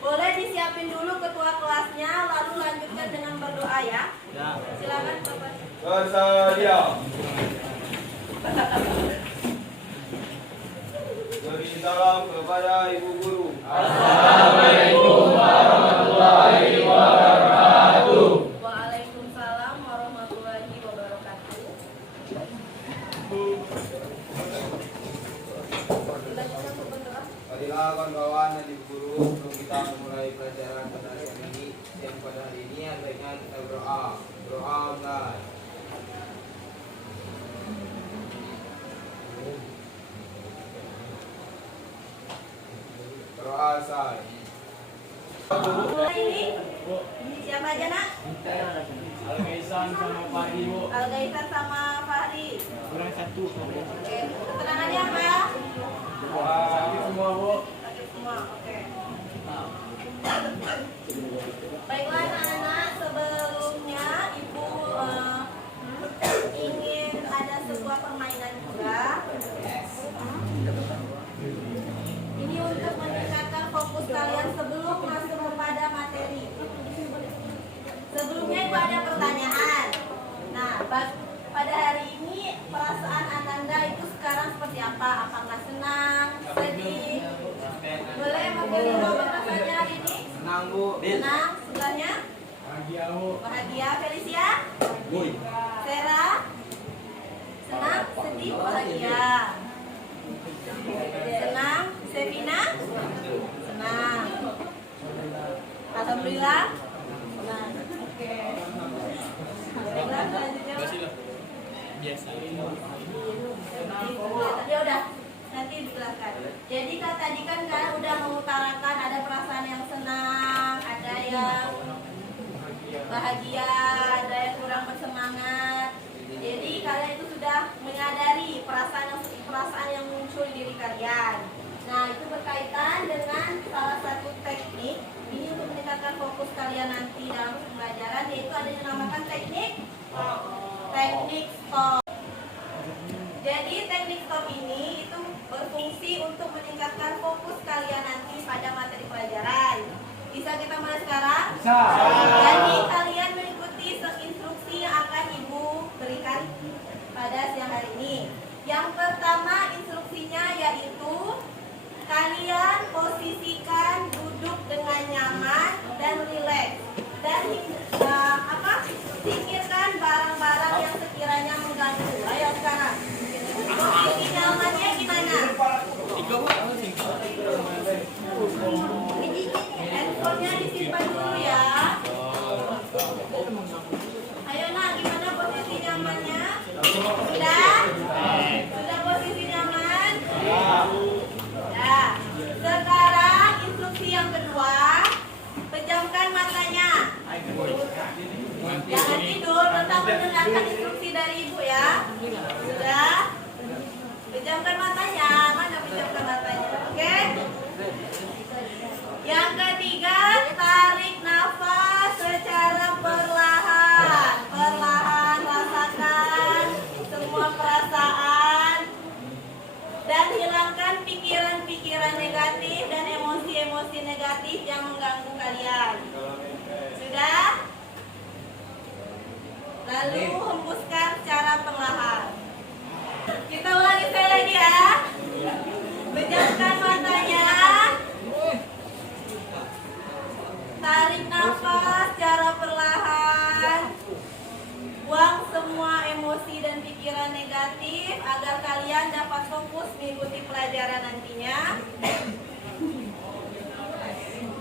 Boleh disiapin dulu ketua kelasnya, lalu lanjutkan dengan berdoa ya. Silakan Bapak. Bersedia. Beri salam kepada Ibu Guru. Assalamualaikum warahmatullahi wabarakatuh. Waalaikumsalam warahmatullahi wabarakatuh. Marilah kawan-kawan dan Ibu Guru, sebelum kita memulai pelajaran pada hari ini, hendaknya kita berdoa. Berdoa mulai. Berdoa selesai. Ini siapa aja nak? Al-Gaisan sama Fahri, Bu. Al-Gaisan sama Fahri. Kurang satu. Oke. Keterangannya apa? Sakit semua, Bu. Sakit semua. Oke. Baiklah anak-anak, sebelumnya Ibu ingin ada sebuah permainan juga. Ini untuk meningkatkan fokus kalian sebelum masuk kepada materi. Sebelumnya Ibu ada pertanyaan. Nah, pada hari ini perasaan Ananda itu sekarang seperti apa? Apakah senang, sedih? Boleh memberi nama rasanya hari ini? Senang, Bu. Senang, sebelahnya? Bahagia, Bu. Bahagia. Felicia? Sarah? Senang, sedih, bahagia. Senang, Sevina? Senang. Alhamdulillah. Senang. Oke. Baiklah, selanjutnya. Biasa. Ya udah, nanti dijelaskan. Jadi tadi kan kalian udah mengutarakan ada perasaan yang senang, ada yang bahagia, ada yang kurang bersemangat. Jadi kalian itu sudah menyadari perasaan yang muncul di diri kalian. Nah, itu berkaitan dengan salah satu teknik ini untuk meningkatkan fokus kalian nanti dalam pembelajaran, yaitu ada yang dinamakan teknik stop. Jadi teknik stop ini itu berfungsi untuk meningkatkan fokus kalian nanti pada materi pelajaran. Bisa kita mulai sekarang? Bisa. Jadi kalian mengikuti instruksi yang akan Ibu berikan pada siang hari ini. Yang pertama instruksinya yaitu kalian posisikan duduk dengan nyaman dan rileks dan singkirkan barang-barang yang sekiranya mengganggu. Ayo sekarang. Posisi nyamannya gimana? Handphonenya disimpan dulu ya. Ayo nak, gimana posisi nyamannya? Sudah? Sudah posisi nyaman? Ya. Sekarang instruksi yang kedua, pejamkan matanya. Jangan tidur, tetap mendengarkan instruksi dari Ibu ya. Sudah? Pejamkan matanya. Mana pejamkan matanya? Oke? Yang ketiga, tarik nafas secara perlahan. Perlahan rasakan semua perasaan dan hilangkan pikiran-pikiran negatif dan emosi-emosi negatif yang mengganggu kalian. Sudah? Lalu hembuskan secara perlahan. Kita ulangi sekali lagi ya. Pejamkan matanya. Tarik nafas secara perlahan. Buang semua emosi dan pikiran negatif agar kalian dapat fokus mengikuti pelajaran nantinya.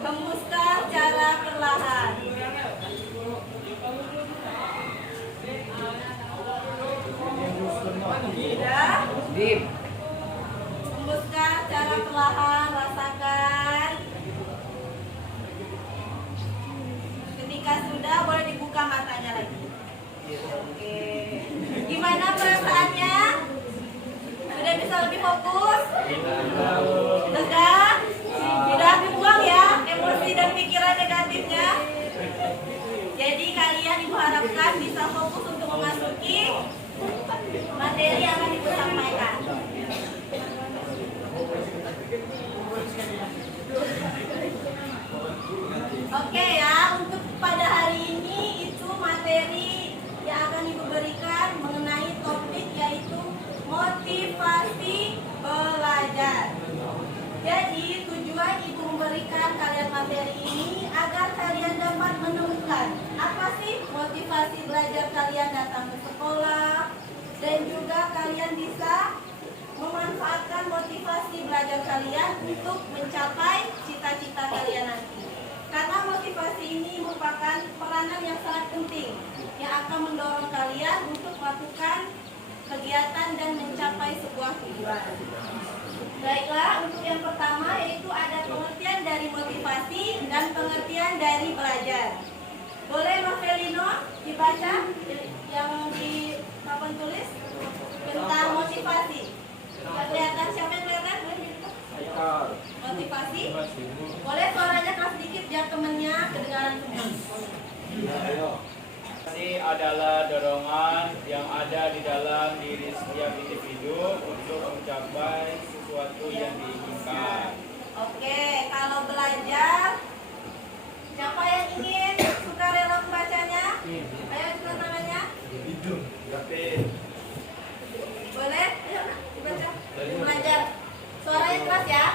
Hembuskan secara perlahan. Sudah? Hembuskan secara perlahan, rasakan. Ketika sudah, boleh dibuka matanya lagi. Oke. Gimana perasaannya? Sudah bisa lebih fokus? Lega? Sudah dibuang ya emosi dan pikiran negatifnya? Jadi kalian Ibu harapkan bisa fokus untuk memasuki materi yang akan Ibu sampaikan. materi ini agar kalian dapat menemukan apa sih motivasi belajar kalian datang ke sekolah, dan juga kalian bisa memanfaatkan motivasi belajar kalian untuk mencapai cita-cita kalian nanti. Karena motivasi ini merupakan peranan yang sangat penting yang akan mendorong kalian untuk melakukan kegiatan dan mencapai sebuah tujuan. Baiklah, untuk yang pertama yaitu ada pengertian dari motivasi dan pengertian dari belajar. Boleh Mas Felino dibaca yang di papan tulis tentang motivasi. Nggak kelihatan, siapa yang kelihatan? Motivasi. Boleh suaranya keras sedikit biar temennya kedengaran semua. Motivasi adalah dorongan yang ada di dalam diri setiap individu untuk mencapai sesuatu yang diinginkan. Oke, kalau belajar, siapa yang ingin sukarela membacanya? Ayo cepat tangannya. Boleh? Ayo nak, dibaca. Belajar. Suaranya keras ya.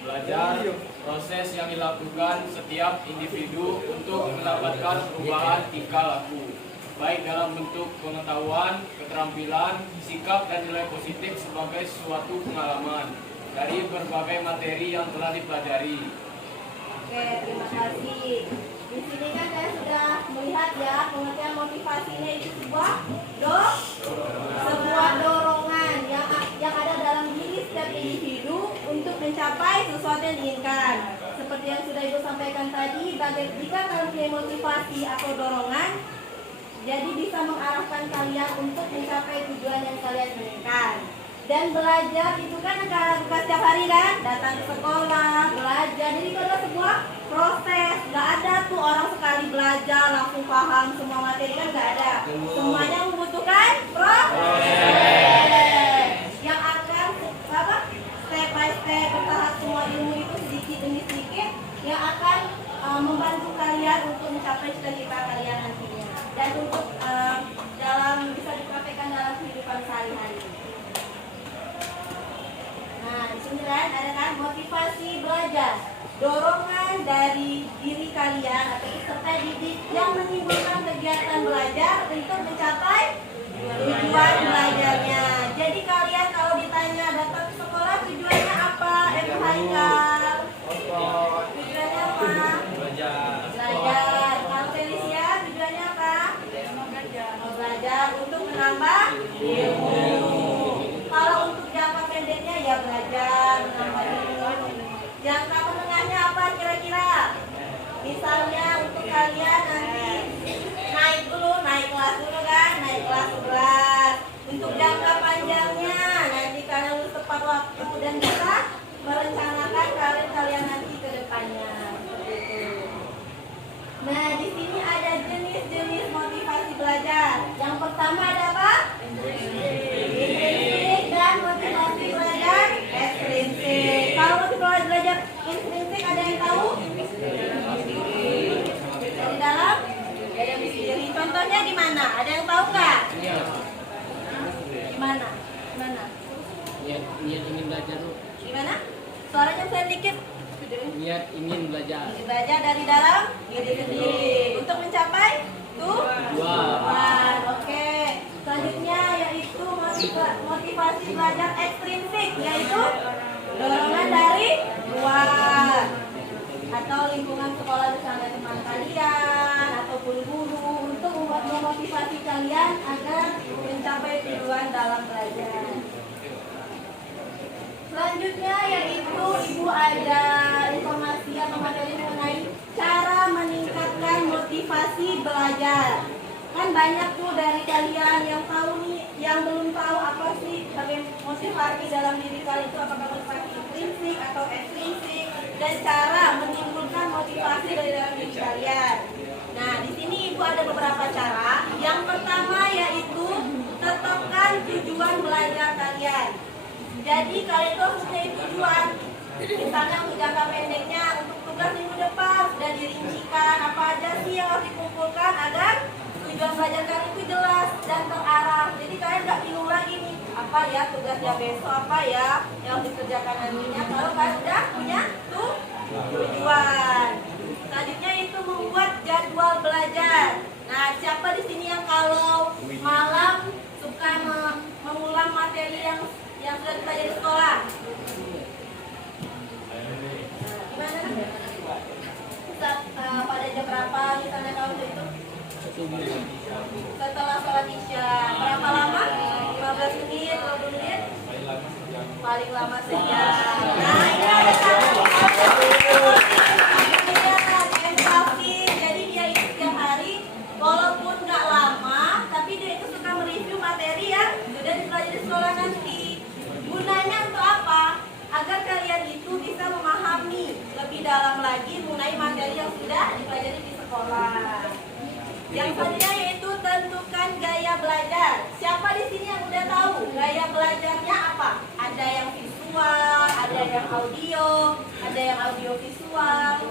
Belajar proses yang dilakukan setiap individu untuk mendapatkan perubahan tingkah laku, baik dalam bentuk pengetahuan, keterampilan, sikap dan nilai positif sebagai suatu pengalaman dari berbagai materi yang telah dipelajari. Oke, terima kasih. Di sini kan saya sudah melihat ya pengertian motivasinya itu sebuah dorongan yang ada dalam diri setiap individu untuk mencapai sesuatu yang diinginkan. Seperti yang sudah Ibu sampaikan tadi, jika kalian punya motivasi atau dorongan, jadi bisa mengarahkan kalian untuk mencapai tujuan yang kalian inginkan. Dan belajar itu kan akan lakukan setiap hari kan, datang ke sekolah, belajar. Jadi itu adalah sebuah proses. Gak ada tuh orang sekali belajar langsung paham semua materi, kan gak ada. Semuanya membutuhkan proses yang akan step by step bertahap, semua ilmu itu sedikit demi sedikit yang akan membantu kalian untuk mencapai cita-cita kalian nantinya. Dan untuk bisa dipraktekkan dalam kehidupan sehari-hari. Nah, di sini kan ada kan motivasi belajar, dorongan dari diri kalian atau peserta didik yang menimbulkan kegiatan belajar untuk mencapai tujuan belajarnya. Jadi kalian kalau ditanya datang ke sekolah tujuannya apa? Haikal. Tujuannya apa? Belajar. Kalau Felicia tujuannya apa? Mau belajar untuk menambah ilmu. Kalau untuk jangka pendeknya ya belajar, menambah ilmu. Jangka menengahnya apa kira-kira? Misalnya untuk kalian nanti naik kelas dulu kan, naik kelas 11. Untuk jangka panjangnya nanti kalian lulus tepat waktu dan bisa merencanakan karir kalian nanti ke depannya. Seperti itu. Nah, di sini ada jenis-jenis motivasi belajar. Yang pertama ada apa? Intrinsik dan motivasi belajar ekstrinsik. Kalau motivasi belajar intrinsik ada yang tahu? Dari dalam? Dari contohnya gimana? Ada yang tahu nggak? Gimana? Niat ingin belajar tuh. Gimana? Suaranya saya dikit. Niat ingin belajar. Belajar dari dalam diri sendiri untuk mencapai tujuan. Oke. Selanjutnya yaitu motivasi belajar ekstrinsik, yaitu dorongan dari luar atau lingkungan sekolah, misalnya teman kalian ataupun guru, untuk memotivasi kalian agar mencapai tujuan dalam belajar. Selanjutnya yaitu Ibu ada informasi atau materi mengenai cara meningkatkan motivasi belajar. Kan banyak tuh dari kalian yang tahu nih, yang belum tahu apa sih motivasi dalam diri kalian itu, apakah motivasi intrinsik atau ekstrinsik, dan cara menimbulkan motivasi dari dalam diri kalian. Nah, di sini Ibu ada beberapa cara. Yang pertama yaitu tetapkan tujuan belajar kalian. Jadi kalian itu harus punya tujuan. Misalnya untuk jangka pendeknya, untuk tugas minggu depan sudah dirincikan apa aja sih yang harus dikumpulkan agar tujuan belajar kalian itu jelas dan terarah. Jadi kalian nggak bingung lagi nih, apa ya tugasnya besok, apa ya yang dikerjakan nantinya. Kalau kalian udah punya tujuan. Selanjutnya itu membuat jadwal belajar. Nah, siapa di sini yang kalau malam suka mengulang materi yang sudah dipelajari di sekolah? Gimana? Pada jam berapa misalnya kalau itu? Setelah sholat isya. Berapa lama? 15 menit, 20 menit? Paling lama sejam. Nah, ini ada satu jadi dia itu setiap hari walaupun nggak lama tapi dia itu suka mereview materi yang sudah dipelajari di sekolah nanti. Gunanya untuk apa? Agar kalian itu bisa memahami lebih dalam lagi mengenai materi yang sudah dipelajari di sekolah. Yang selanjutnya yaitu tentukan gaya belajar. Siapa di sini yang udah tahu gaya belajarnya apa? Ada yang visual, ada yang audio, ada yang audio visual.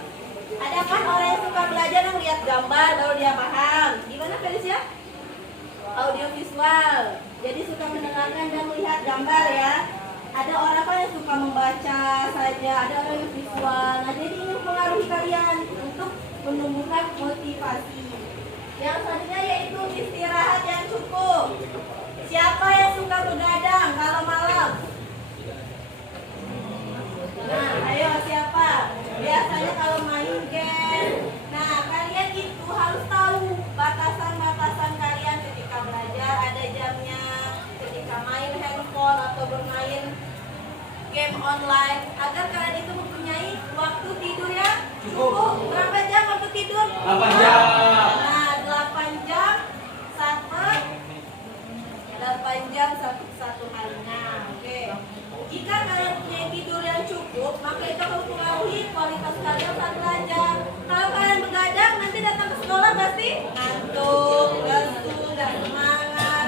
Ada kan orang yang suka belajar yang lihat gambar baru dia paham. Gimana Felicia? Audio visual. Jadi suka mendengarkan dan melihat gambar ya. Ada orang kan yang suka membaca saja, ada orang yang visual. Nah, jadi ini mempengaruhi kalian untuk menumbuhkan motivasi. Yang selanjutnya yaitu istirahat yang cukup. Siapa yang suka begadang kalau malam? Nah, ayo siapa? Biasanya kalau main game. Nah, kalian itu harus tahu batasan-batasan kalian ketika belajar, ada jamnya. Ketika main handphone atau bermain game online, agar kalian itu mempunyai waktu tidur yang cukup. Berapa jam waktu tidur? 8 jam. Nah, 8 jam satu harinya. Oke. Jika kalian punya tidur yang cukup, maka itu akan mempengaruhi kualitas kalian saat belajar. Kalau kalian begadang, nanti datang ke sekolah pasti ngantuk, lesu, nggak semangat.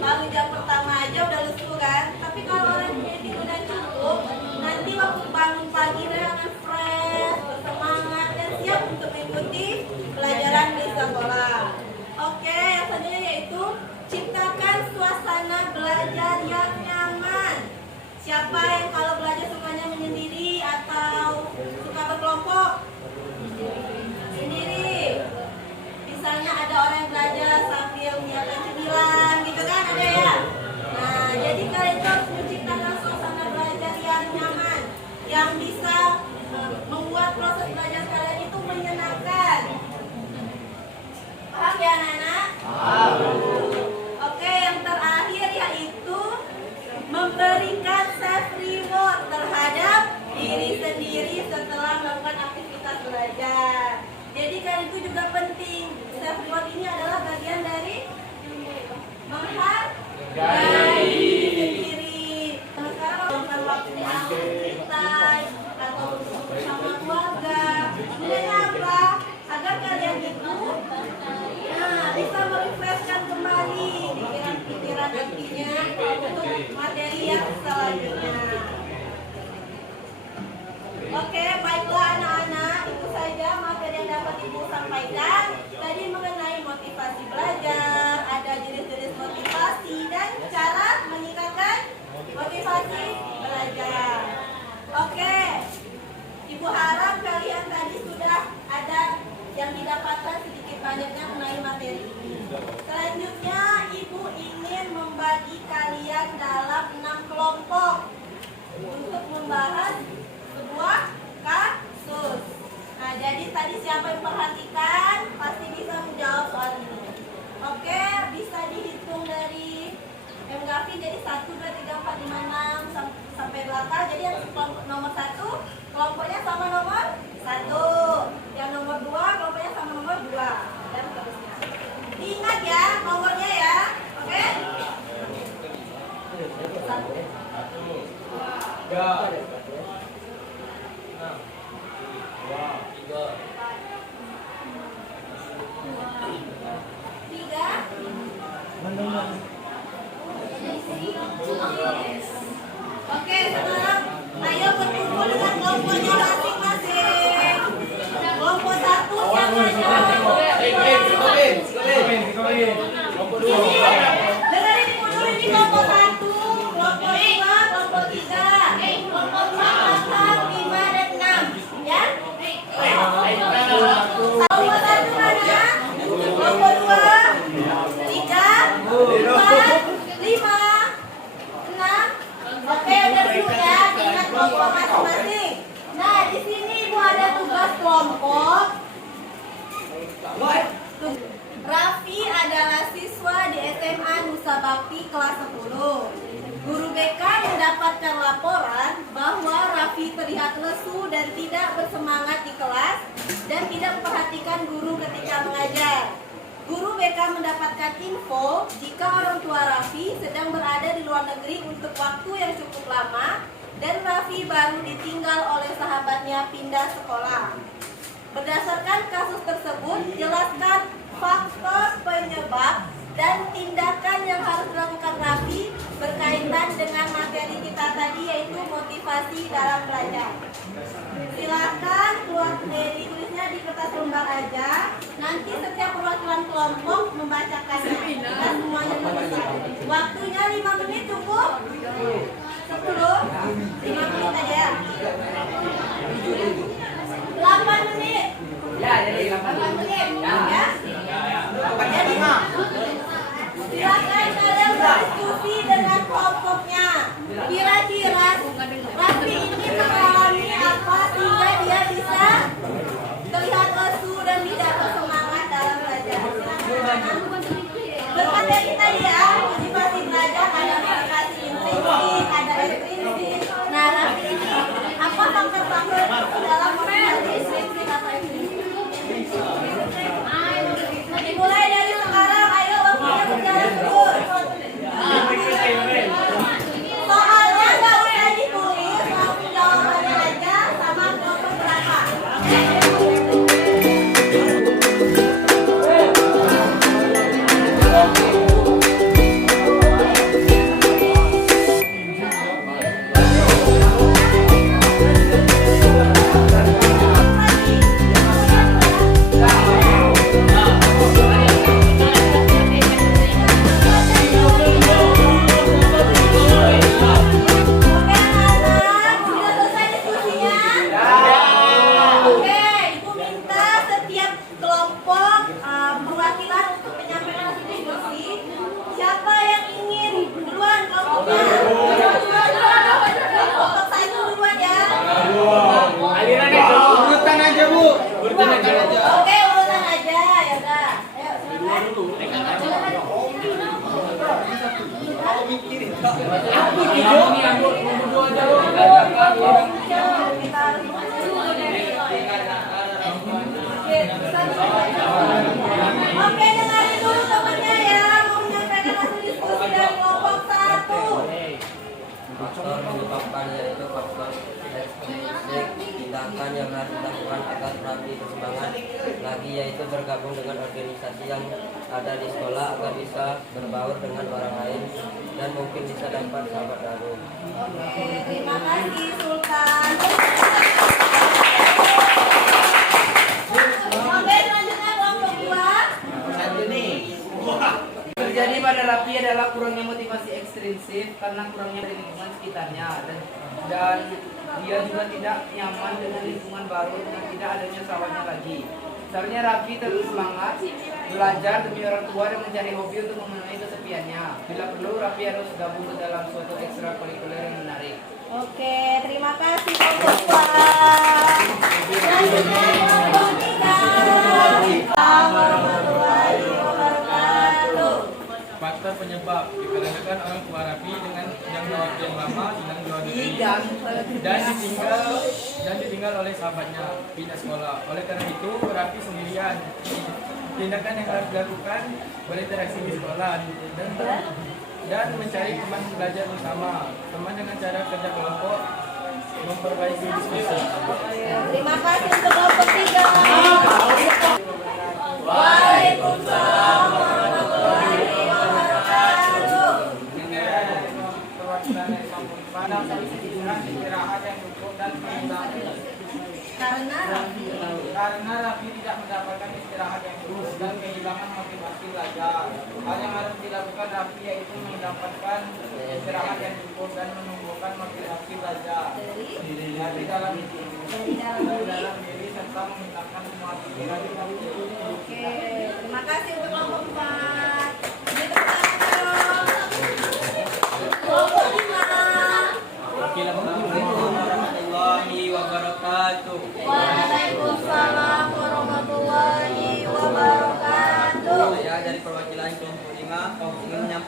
Baru jam pertama aja udah lesu kan. Tapi kalau orang punya tidur yang cukup, nanti waktu bangun pagi dia akan fresh, bersemangat dan siap untuk mengikuti pelajaran di sekolah. Oke, yang selanjutnya yaitu ciptakan suasana belajar yang nyaman. Siapa yang kalau belajar sukanya menyendiri atau suka berkelompok? Sendiri. Misalnya ada orang yang belajar sambil menyiapkan cemilan, gitu kan ada ya? Nah, jadi kalian harus menciptakan suasana belajar yang nyaman, yang bisa membuat proses belajar kalian itu menyenangkan. Paham ya anak-anak? Paham. Oke, yang terakhir yaitu memberikan self reward terhadap diri sendiri setelah melakukan aktivitas belajar. Jadi kalian itu juga penting. Self reward ini adalah bagian dari menghargai diri sendiri. Sekarang melakukan waktu yang santai atau bersama keluarga. Gunanya apa? Agar kalian itu bisa merefreshkan kembali pikiran-pikiran nantinya untuk materi yang selanjutnya. Oke, baiklah anak-anak, itu saja materi yang dapat Ibu sampaikan. Tadi mengenai motivasi belajar, ada jenis-jenis motivasi dan cara meningkatkan motivasi belajar. Oke, Ibu harap kalian tadi sudah ada yang didapatkan sedikit banyaknya mengenai materi ini. Selanjutnya Ibu ingin membagi kalian dalam 6 kelompok untuk membahas sebuah kasus. Nah, jadi tadi siapa yang perhatikan pasti bisa menjawab soal ini. Oke, bisa dihitung dari Gavi, jadi 1, 2, 3, 4, 5, 6 sampai 8. Jadi yang kelompok nomor 1 kelompoknya sama nomor 1, yang nomor 2 kelompoknya sama nomor 2 dan seterusnya. Diingat ya nomornya ya, oke? 1, 3, 3. Oke, sekarang ayo berkumpul dengan kelompoknya masing-masing. Kelompok 1 siapa? siswa masing-masing. Nah, di sini Ibu ada tugas kelompok. Raffi adalah siswa di SMA Nusa Bakti kelas 10. Guru BK mendapatkan laporan bahwa Raffi terlihat lesu dan tidak bersemangat di kelas dan tidak memperhatikan guru ketika mengajar. Guru BK mendapatkan info jika orang tua Raffi sedang berada di luar negeri untuk waktu yang cukup lama dan Raffi baru ditinggal oleh sahabatnya pindah sekolah. Berdasarkan kasus tersebut, jelaskan faktor penyebab dan tindakan yang harus dilakukan Raffi berkaitan dengan materi kita tadi, yaitu motivasi dalam belajar. Silakan ditulisnya di kertas lembar aja. Nanti setiap perwakilan kelompok membacakannya dan semuanya tulisan. Waktunya 5 menit cukup? 10? 5 menit aja. 8 menit. Ya, jadi 8 menit. Ya. Jadi, silakan kalian berdiskusi dengan kelompoknya. Kira-kira Raffi ini mengalami apa sehingga dia bisa terlihat lesu dan tidak bersemangat dalam belajar. Berkata kita ya, motivasi belajar ada motivasi intrinsik, ada ekstrinsik. Nah, Raffi ini apa faktor-faktor dalam motivasi intrinsik atau ekstrinsik? Dimulai dari sekarang, ayo waktunya berjalan terus. Soalnya nggak usah ditulis, langsung jawabannya aja sama nomor berapa. Oke anak-anak, sudah selesai diskusinya? Oke, Ibu minta setiap kelompok perwakilan untuk menyampaikan hasil diskusi. Siapa yang ingin duluan kelompoknya? Kelompok satu duluan ya. urutan aja, Bu. Oke, urutan aja, ya udah. Ayo, silakan. Oke, dengarin dulu temennya ya, mau menyampaikan hasil diskusi dari kelompok satu. Faktor menyebabkan yaitu faktor ekstrinsik, tindakan yang harus dilakukan agar Raffi bersemangat lagi yaitu bergabung dengan organisasi yang ada di sekolah agar bisa berbaur dengan orang lain dan mungkin bisa dapat sahabat baru. Oke, terima kasih Sultan. Oke, selanjutnya kelompok dua. Terjadi pada Raffi adalah kurangnya motivasi ekstrinsif karena kurangnya dari lingkungan sekitarnya dan dia juga tidak nyaman dengan lingkungan baru dan tidak adanya sahabatnya lagi. Seharusnya Raffi terus semangat belajar demi orang tua dan mencari hobi untuk memenuhi kesepiannya. Bila perlu, Raffi harus gabung ke dalam suatu ekstrakurikuler yang menarik. Oke, terima kasih kelompok dua. Selanjutnya kelompok tiga. Warahmatullahi wabarakatuh. Faktor penyebab dikarenakan orang tua Raffi dengan jangka waktu yang lama sedang luar negeri dan ditinggal oleh sahabatnya pindah sekolah. Oleh karena itu Raffi sendirian. Tindakan yang harus dilakukan berinteraksi di sekolah dan mencari teman belajar bersama. Teman dengan cara kerja kelompok, memperbaiki diskusi. Terima kasih untuk kelompok tiga. Waalaikumsalam warahmatullahi wabarakatuh. Pada istirahat yang cukup dan seimbang. Karena Raffi tidak mendapatkan istirahat yang cukup dan kehilangan motivasi belajar. Hal yang harus dilakukan Raffi yaitu mendapatkan istirahat yang cukup dan menumbuhkan motivasi belajar dari dalam diri serta menghilangkan semua pikiran negatif. Oke, terima kasih untuk kelompok 4. Ini kelompok 5.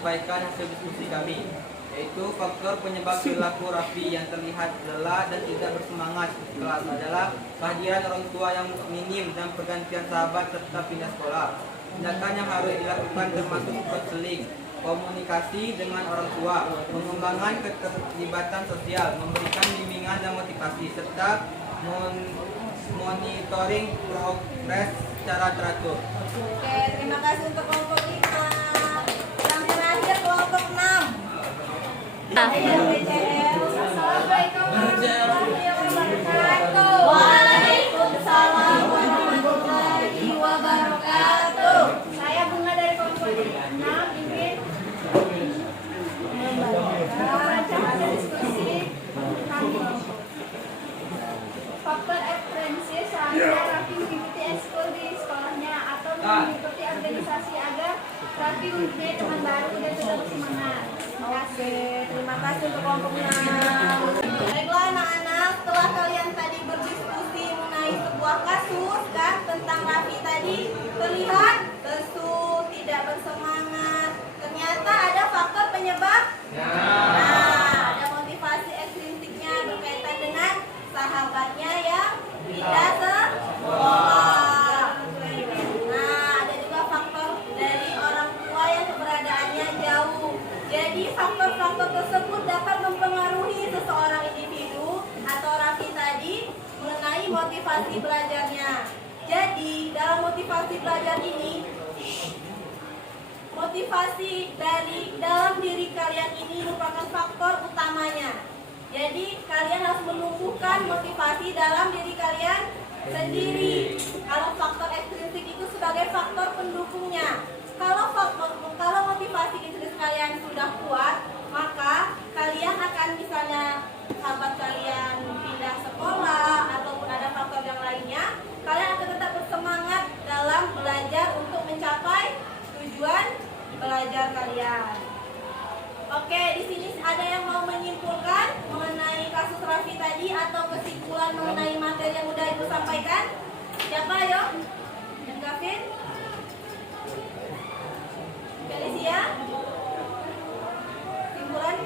menyampaikan hasil diskusi kami, yaitu faktor penyebab perilaku Raffi yang terlihat lelah dan tidak bersemangat kelas adalah kehadiran orang tua yang minim dan pergantian sahabat serta pindah sekolah. Tindakan yang harus dilakukan termasuk konseling, komunikasi dengan orang tua, pengembangan keterlibatan sosial, memberikan bimbingan dan motivasi, serta monitoring progres secara teratur. Oke, terima kasih untuk kelompok 5. Yang terakhir kelompok 6. Assalamualaikum warahmatullahi wabarakatuh. Waalaikumsalam warahmatullahi wabarakatuh. Saya Bunga dari kelompok 6 ingin membacakan diskusi tentang faktor referensi seharusnya Raffi mengikuti ekskul di sekolahnya atau mengikuti organisasi agar Raffi mempunyai teman baru dan tetap bersemangat. Oke, terima kasih untuk kelompok 6. Baiklah anak-anak, setelah kalian tadi berdiskusi mengenai sebuah kasus kan tentang Raffi tadi, terlihat lesu, tidak bersemangat. Ternyata ada faktor penyebab. Nah, ada motivasi ekstrinsiknya berkaitan dengan sahabatnya yang tidak sekolah. Nah, ada juga faktor dari orang tua yang keberadaannya jauh. Jadi faktor-faktor tersebut dapat mempengaruhi seseorang individu atau Raffi tadi mengenai motivasi belajarnya. Jadi dalam motivasi belajar ini, motivasi dari dalam diri kalian ini merupakan faktor utamanya. Jadi kalian harus menumbuhkan motivasi dalam diri kalian sendiri. Kalau faktor ekstrinsik itu sebagai faktor pendukungnya. Kalau motivasi intrinsik kalian sudah kuat, maka kalian akan misalnya sahabat kalian pindah sekolah ataupun ada faktor yang lainnya, kalian akan tetap bersemangat dalam belajar untuk mencapai tujuan belajar kalian. Oke, di sini ada yang mau menyimpulkan mengenai kasus Raffi tadi atau kesimpulan mengenai materi yang udah Ibu sampaikan? Siapa ayo? Dan Gavin? Felicia? Simpulan?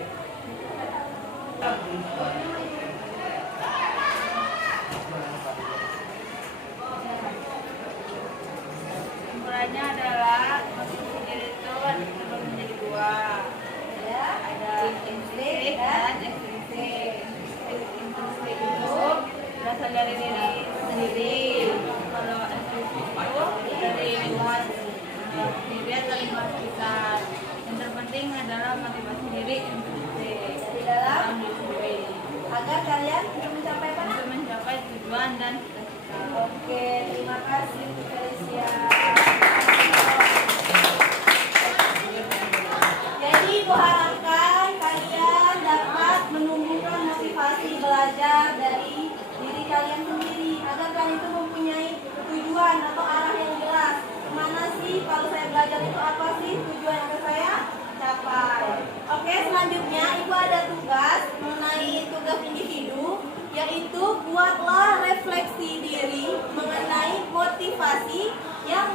Simpulannya adalah motivasi diri itu terbagi menjadi dua. Ya, ada intrinsik dan ekstrinsik. Intrinsik itu berasal dari diri sendiri. Kalau ekstrinsik itu dari luar diri atau lingkungan sekitar. Yang terpenting adalah motivasi diri intrinsik di dalam diri sendiri. Agar kalian bisa mencapai apa? Untuk mencapai tujuan dan cita-cita. Oke, terima kasih Felicia. Jadi Ibu harapkan kalian dapat menumbuhkan motivasi belajar dari diri kalian sendiri agar kalian itu mempunyai tujuan atau arah yang jelas. Mana sih kalau saya belajar itu apa sih tujuan yang saya capai. Oke, selanjutnya Ibu ada tugas mengenai tugas individu, yaitu buatlah refleksi diri mengenai motivasi yang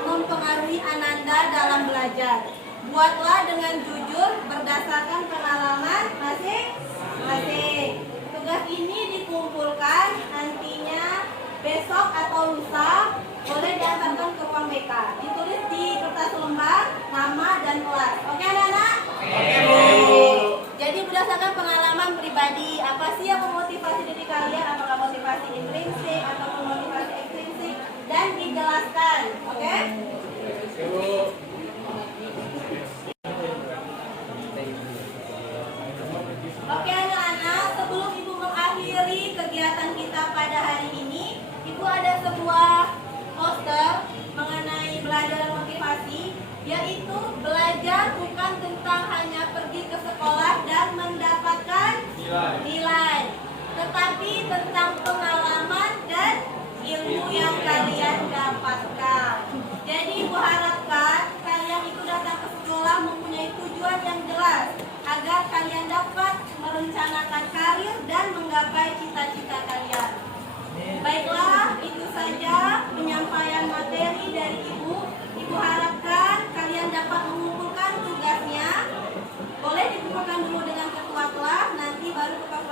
mempengaruhi Ananda dalam belajar. Buatlah dengan jujur berdasarkan pengalaman masing-masing. Tugas ini dikumpulkan nantinya besok atau lusa, boleh diantarkan ke ruang BK. Ditulis di kertas lembar, nama dan kelas. Oke anak-anak? Oke Bu. Jadi berdasarkan pengalaman pribadi, apa sih yang memotivasi diri kalian? Apakah motivasi intrinsik ataupun motivasi ekstrinsik? Dan dijelaskan. Oke? Oke anak-anak, sebelum Ibu mengakhiri kegiatan kita pada hari ini, Ibu ada sebuah poster mengenai belajar dan motivasi, yaitu belajar bukan tentang hanya pergi ke sekolah dan mendapatkan nilai, tetapi tentang pengalaman dan ilmu yang kalian dapatkan. Jadi Ibu harapkan kalian itu datang ke sekolah mempunyai tujuan yang jelas agar kalian dapat merencanakan karir dan menggapai cita-cita kalian. Baiklah, itu saja penyampaian materi dari Ibu. Ibu harapkan kalian dapat mengumpulkan tugas kumpulkan dulu dengan ketua kelas, nanti baru ketua